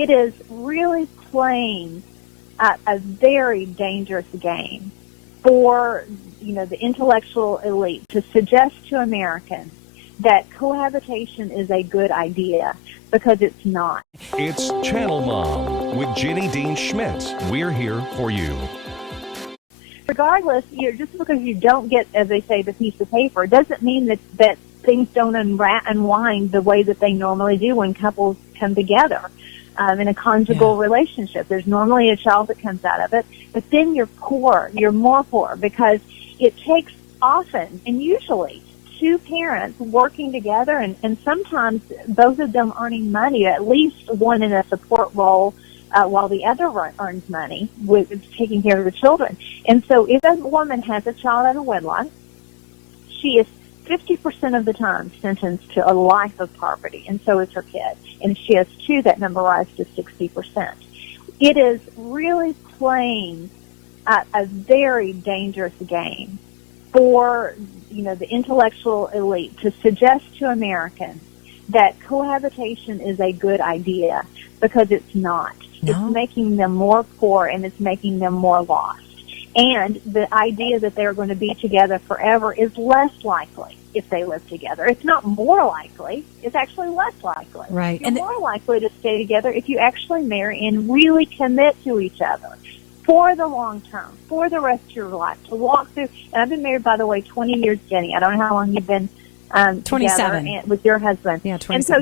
It is really playing a very dangerous game for, the intellectual elite to suggest to Americans that cohabitation is a good idea, because it's not. It's Channel Mom with Jenny Dean Schmidt. We're here for you. Regardless, just because you don't get, as they say, the piece of paper, doesn't mean that things don't unwind the way that they normally do when couples come together in a conjugal relationship. There's normally a child that comes out of it, but then you're poor. You're more poor because it takes often and usually two parents working together, and sometimes both of them earning money, at least one in a support role, while the other earns money with taking care of the children. And so if a woman has a child out of wedlock, she is 50% of the time sentenced to a life of poverty, and so is her kid. And if she has two, that number rises to 60%. It is really playing a very dangerous game for, the intellectual elite to suggest to Americans that cohabitation is a good idea, because it's not. No. It's making them more poor, and it's making them more lost. And the idea that they're going to be together forever is less likely if they live together. It's not more likely. It's actually less likely. Right. You're more likely to stay together if you actually marry and really commit to each other for the long term, for the rest of your life, to walk through. And I've been married, by the way, 20 years, Jenny. I don't know how long you've been 27 together with your husband. Yeah, 27. And so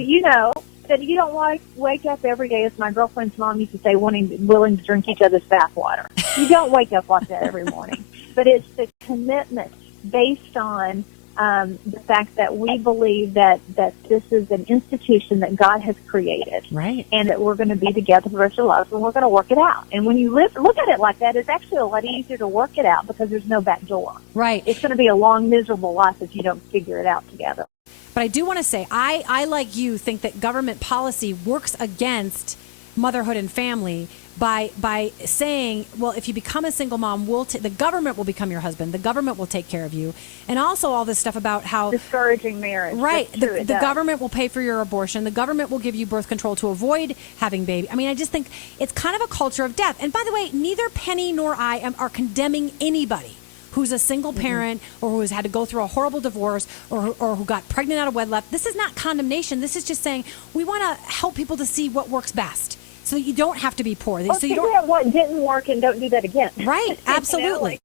that you don't wake up every day, as my girlfriend's mom used to say, willing to drink each other's bathwater. You don't wake up like that every morning. But it's the commitment based on the fact that we believe that this is an institution that God has created. Right. And that we're going to be together for the rest of our lives, and we're going to work it out. And when you look at it like that, it's actually a lot easier to work it out because there's no back door. Right. It's going to be a long, miserable life if you don't figure it out together. But I do want to say, I like you, think that government policy works against motherhood and family by saying, well, if you become a single mom, the government will become your husband. The government will take care of you. And also all this stuff about how discouraging marriage. Right. The government will pay for your abortion. The government will give you birth control to avoid having baby. I mean, I just think it's kind of a culture of death. And by the way, neither Penny nor I are condemning anybody who's a single parent or who has had to go through a horrible divorce or who got pregnant out of wedlock. This is not condemnation. This is just saying we want to help people to see what works best so that you don't have to be poor. So you don't figure out what didn't work and don't do that again. Right. Absolutely.